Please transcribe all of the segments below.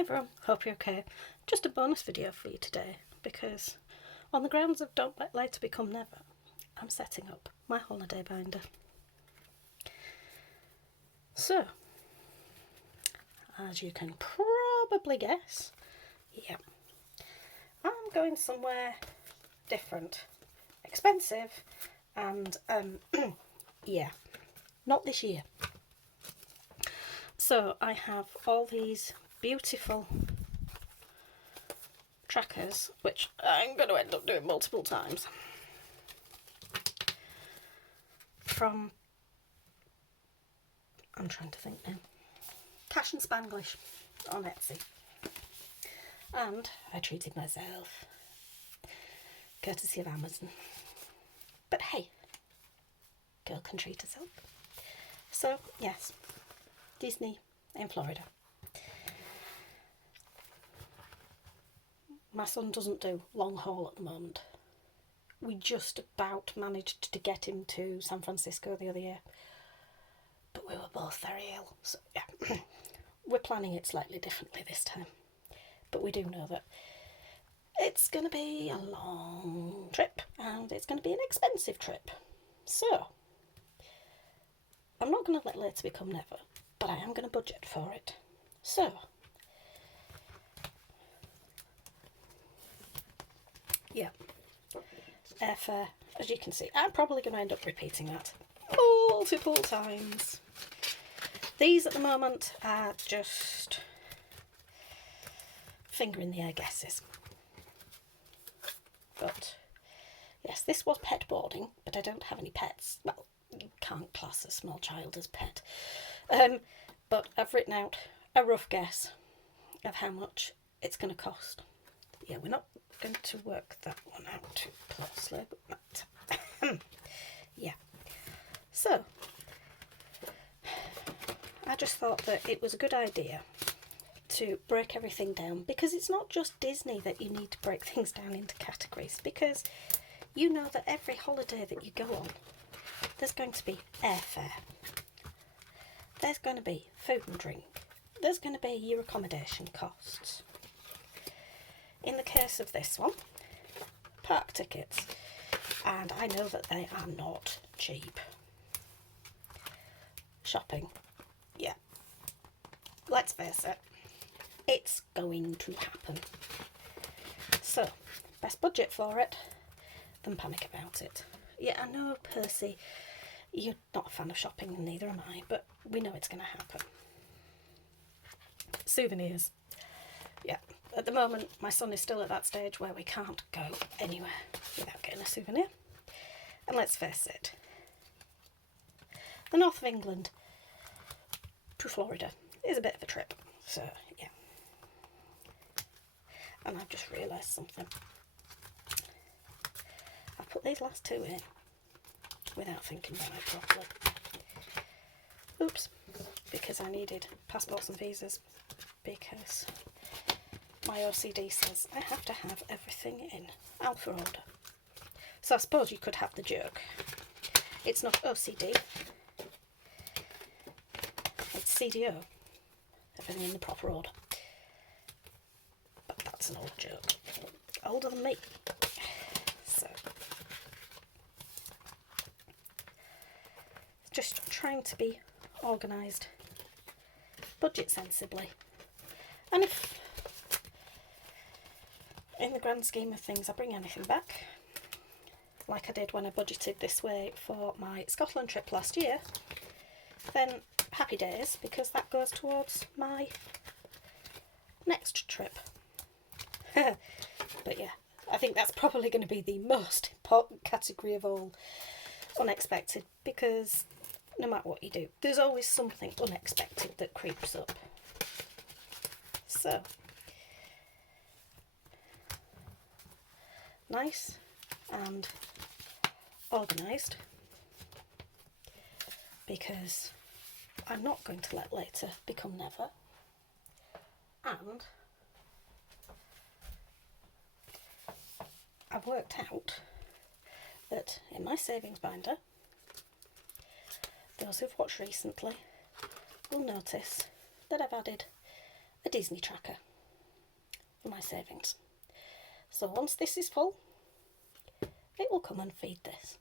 Hi everyone, hope you're okay. Just a bonus video for you today because on the grounds of Don't Let Later Become Never, I'm setting up my holiday binder. So, as you can probably guess, yeah, I'm going somewhere different, expensive, and yeah, not this year. So I have all these beautiful trackers, which I'm going to end up doing multiple times, from, I'm trying to think now, Cash and Spanglish on Etsy. And I treated myself, courtesy of Amazon. But hey, girl can treat herself. So yes, Disney in Florida. My son doesn't do long haul at the moment. We just about managed to get him to San Francisco the other year, but we were both very ill, so yeah. We're planning it slightly differently this time, but we do know that it's going to be a long trip and it's going to be an expensive trip. So I'm not going to let later become never, but I am going to budget for it. So yeah, airfare, as you can see, I'm probably going to end up repeating that multiple times. These at the moment are just finger in the air guesses. But yes, this was pet boarding, but I don't have any pets. Well, you can't class a small child as pet. But I've written out a rough guess of how much it's going to cost. Yeah, we're not going to work that one out too closely, but yeah. So I just thought that it was a good idea to break everything down, because it's not just Disney that you need to break things down into categories, because you know that every holiday that you go on, there's going to be airfare, there's going to be food and drink, there's going to be your accommodation costs. In the case of this one, park tickets, and I know that they are not cheap. Shopping, yeah, let's face it, it's going to happen. So, best budget for it than panic about it. Yeah, I know, Percy, you're not a fan of shopping, and neither am I, but we know it's going to happen. Souvenirs. Yeah, at the moment, my son is still at that stage where we can't go anywhere without getting a souvenir. And let's face it, the north of England to Florida is a bit of a trip. So, yeah. And I've just realised something. I put these last two in without thinking about it properly. Oops. Because I needed passports and visas, because my OCD says I have to have everything in alpha order. So I suppose you could have the joke. It's not OCD, it's CDO. Everything in the proper order. But that's an old joke. Older than me. So, just trying to be organised, budget sensibly. And if, in the grand scheme of things, I bring anything back, like I did when I budgeted this way for my Scotland trip last year, then happy days, because that goes towards my next trip. But yeah, I think that's probably going to be the most important category of all, unexpected, because no matter what you do, there's always something unexpected that creeps up. So, nice and organised, because I'm not going to let later become never. And I've worked out that in my savings binder, those who've watched recently will notice that I've added a Disney tracker. for my savings. So once this is full, it will come and feed this,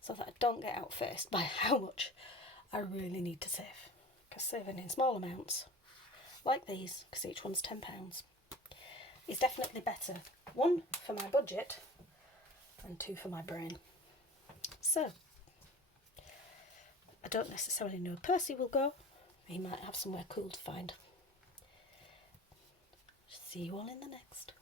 so that I don't get outfaced by how much I really need to save. Because saving in small amounts, like these, because each one's £10, is definitely better. One, for my budget, and two, for my brain. So, I don't necessarily know where Percy will go. He might have somewhere cool to find. See you all in the next.